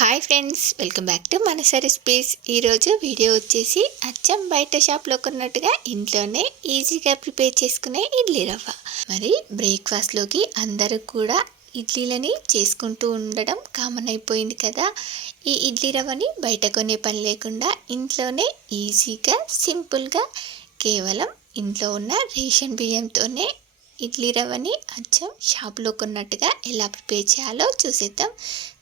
Hi friends, welcome back to మనస recipes. ఈరోజు video వచ్చేసి అచ్చం బయట షాప్లో కొన్నట్టుగా ఇంట్లోనే ఈజీగా ప్రిపేర్ చేసుకునే ఇడ్లీ రవ్వ. మరి బ్రేక్ఫాస్ట్లోకి అందరూ కూడా ఇడ్లీలని చేసుకుంటూ ఉండడం కామన్ అయిపోయింది కదా. ఈ ఇడ్లీ రవ్వని బయట కొనే పని లేకుండా ఇంట్లోనే ఈజీగా సింపుల్గా కేవలం ఇంట్లో ఉన్న రేషన్ బియ్యంతోనే ఇడ్లీ రవ్వని అచ్చం షాప్లో కొన్నట్టుగా ఎలా ప్రిపేర్ చేయాలో చూసేద్దాం.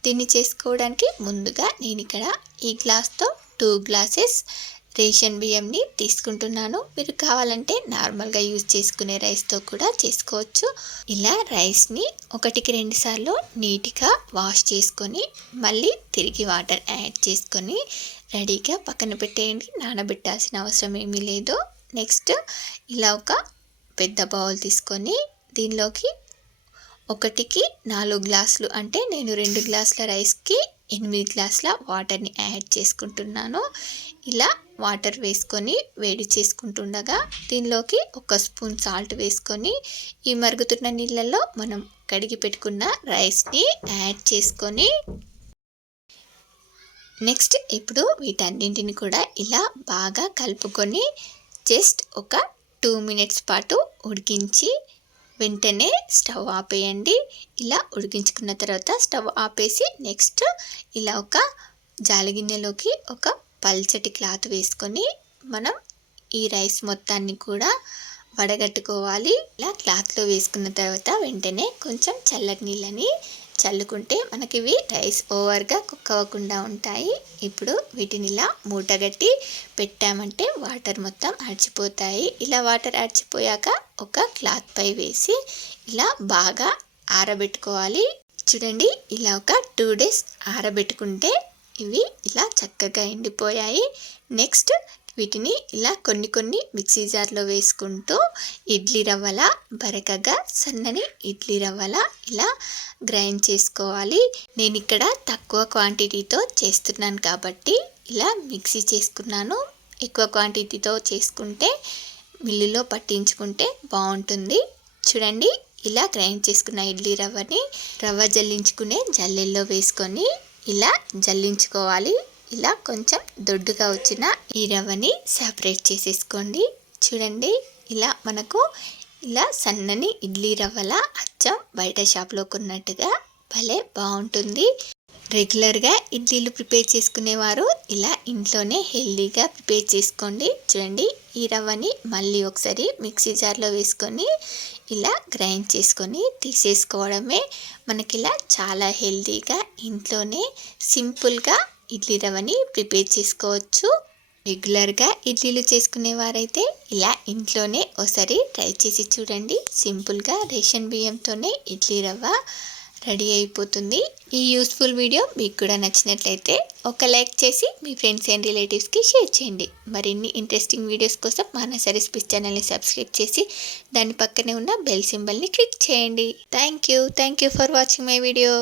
దీన్ని చేసుకోవడానికి ముందుగా నేను ఇక్కడ ఈ గ్లాస్తో 2 గ్లాసెస్ రేషన్ బియ్యంని తీసుకుంటున్నాను. మీరు కావాలంటే నార్మల్గా యూజ్ చేసుకునే రైస్తో కూడా చేసుకోవచ్చు. ఇలా రైస్ని 1-2 సార్లు నీట్గా వాష్ చేసుకొని మళ్ళీ తిరిగి వాటర్ యాడ్ చేసుకొని రెడీగా పక్కన పెట్టేయండి. నానబెట్టాల్సిన అవసరం ఏమీ లేదు. నెక్స్ట్ ఇలా ఒక పెద్ద బౌల్ తీసుకొని దీనిలోకి 1-4 గ్లాసులు, అంటే నేను 2 గ్లాసుల రైస్కి 8 గ్లాసుల వాటర్ని యాడ్ చేసుకుంటున్నాను. ఇలా వాటర్ వేసుకొని వేడి చేసుకుంటుండగా దీనిలోకి 1 స్పూన్ సాల్ట్ వేసుకొని ఈ మరుగుతున్న నీళ్ళల్లో మనం కడిగి పెట్టుకున్న రైస్ని యాడ్ చేసుకొని నెక్స్ట్ ఇప్పుడు వీటన్నింటిని కూడా ఇలా బాగా కలుపుకొని జస్ట్ ఒక 2 మినిట్స్ పాటు ఉడికించి వెంటనే స్టవ్ ఆపేయండి. ఇలా ఉడికించుకున్న తర్వాత స్టవ్ ఆపేసి నెక్స్ట్ ఇలా ఒక జాలిగిన్నెలోకి ఒక పల్చటి క్లాత్ వేసుకొని మనం ఈ రైస్ మొత్తాన్ని కూడా వడగట్టుకోవాలి. ఇలా క్లాత్లో వేసుకున్న తర్వాత వెంటనే కొంచెం చల్లటి నీళ్ళని చల్లుకుంటే మనకి ఇవి రైస్ ఓవర్గా కుక్ అవ్వకుండా ఉంటాయి. ఇప్పుడు వీటిని ఇలా మూటగట్టి పెట్టామంటే వాటర్ మొత్తం అడిచిపోతాయి. ఇలా వాటర్ అడిచిపోయాక ఒక క్లాత్ పై వేసి ఇలా బాగా ఆరబెట్టుకోవాలి. చూడండి, ఇలా ఒక 2 డేస్ ఆరబెట్టుకుంటే ఇవి ఇలా చక్కగా ఎండిపోయాయి. నెక్స్ట్ వీటిని ఇలా కొన్ని మిక్సీ జార్లో వేసుకుంటూ ఇడ్లీ రవ్వల బరకగా సన్నని ఇడ్లీ రవ్వల ఇలా గ్రైండ్ చేసుకోవాలి. నేను ఇక్కడ తక్కువ క్వాంటిటీతో చేస్తున్నాను కాబట్టి ఇలా మిక్సీ చేసుకున్నాను. ఎక్కువ క్వాంటిటీతో చేసుకుంటే మిల్లులో పట్టించుకుంటే బాగుంటుంది. చూడండి, ఇలా గ్రైండ్ చేసుకున్న ఇడ్లీ రవ్వని రవ్వ జల్లించుకునే జల్లెల్లో వేసుకొని ఇలా జల్లించుకోవాలి. ఇలా కొంచెం దొడ్డుగా వచ్చిన ఈ రవ్వని సపరేట్ చేసేసుకోండి. చూడండి, ఇలా మనకు ఇలా సన్నని ఇడ్లీ రవ్వల అచ్చం బయట షాప్లో కొన్నట్టుగా భలే బాగుంటుంది. రెగ్యులర్గా ఇడ్లీలు ప్రిపేర్ చేసుకునేవారు ఇలా ఇంట్లోనే హెల్దీగా ప్రిపేర్ చేసుకోండి. చూడండి, ఈ రవ్వని మళ్ళీ ఒకసారి మిక్సీ జార్లో వేసుకొని ఇలా గ్రైండ్ చేసుకొని తీసేసుకోవడమే. మనకి ఇలా చాలా హెల్దీగా ఇంట్లోనే సింపుల్గా ఇడ్లీ రవ్వని ప్రిపేర్ చేసుకోవచ్చు. రెగ్యులర్గా ఇడ్లీలు చేసుకునేవారైతే ఇలా ఇంట్లోనే ఒకసారి ట్రై చేసి చూడండి. సింపుల్గా రేషన్ బియ్యంతోనే ఇడ్లీ రవ్వ రెడీ అయిపోతుంది. ఈ యూస్ఫుల్ వీడియో మీకు కూడా నచ్చినట్లయితే ఒక లైక్ చేసి మీ ఫ్రెండ్స్ అండ్ రిలేటివ్స్కి షేర్ చేయండి. మరిన్ని ఇంట్రెస్టింగ్ వీడియోస్ కోసం మనస రెసిపీస్ ఛానల్ని సబ్స్క్రైబ్ చేసి దాని పక్కనే ఉన్న బెల్ సింబల్ని క్లిక్ చేయండి. Thank you for watching my video.